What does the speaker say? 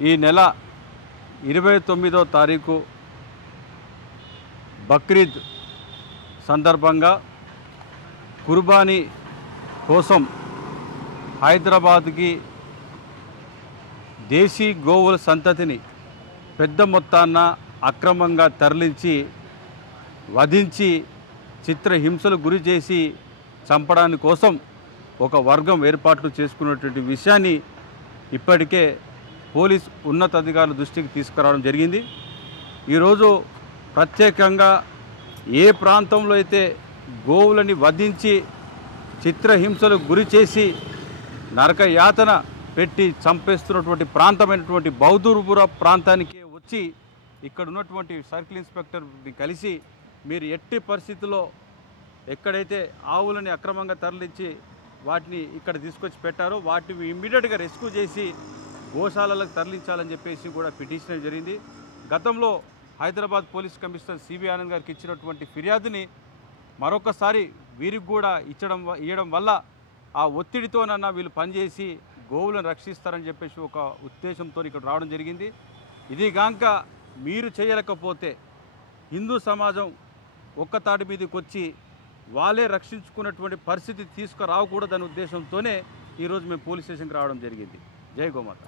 ఈ నెల 29వ తారీఖు బక్రీద్ సందర్భంగా కుర్బానీ కోసం హైదరాబాద్కి దేశీ గోవుల సంతతిని పెద్ద మొత్తాన అక్రమంగా తరలించి వధించి చిత్రహింసలు గురి చేసి చంపడానికి కోసం ఒక వర్గం ఏర్పాట్లు చేసుకున్నటువంటి విషయాన్ని ఇప్పటికే పోలీస్ ఉన్నతాధికారుల దృష్టికి తీసుకురావడం జరిగింది. ఈరోజు ప్రత్యేకంగా ఏ ప్రాంతంలో అయితే గోవులని వధించి చిత్రహింసలు గురి చేసి నరకయాతన పెట్టి చంపేస్తున్నటువంటి ప్రాంతమైనటువంటి బౌద్ధూర్పుర ప్రాంతానికి వచ్చి ఇక్కడ ఉన్నటువంటి సర్కిల్ ఇన్స్పెక్టర్ని కలిసి మీరు ఎట్టి పరిస్థితుల్లో ఎక్కడైతే ఆవులని అక్రమంగా తరలించి వాటిని ఇక్కడ తీసుకొచ్చి పెట్టారో వాటిని ఇమ్మీడియట్గా రెస్క్యూ చేసి గోశాలలకు తరలించాలని చెప్పేసి కూడా పిటిషన్ జరిగింది. గతంలో Hyderabad police commissioner CV Anand గారికి ఇచ్చినటువంటి ఫిర్యాదుని మరొకసారి వీరికి కూడా ఇవ్వడం వల్ల ఆ ఒత్తిడితోనన్నా వీళ్ళు పనిచేసి గోవులను రక్షిస్తారని చెప్పేసి ఒక ఉద్దేశంతో ఇక్కడ రావడం జరిగింది. ఇది గాంక మీరు చేయలేకపోతే హిందూ సమాజం ఒక్కతాటి మీదకి వచ్చి వాళ్ళే రక్షించుకున్నటువంటి పరిస్థితి తీసుకురాకూడదనే ఉద్దేశంతోనే ఈరోజు మేము పోలీస్ స్టేషన్కి రావడం జరిగింది. జై గోమాత.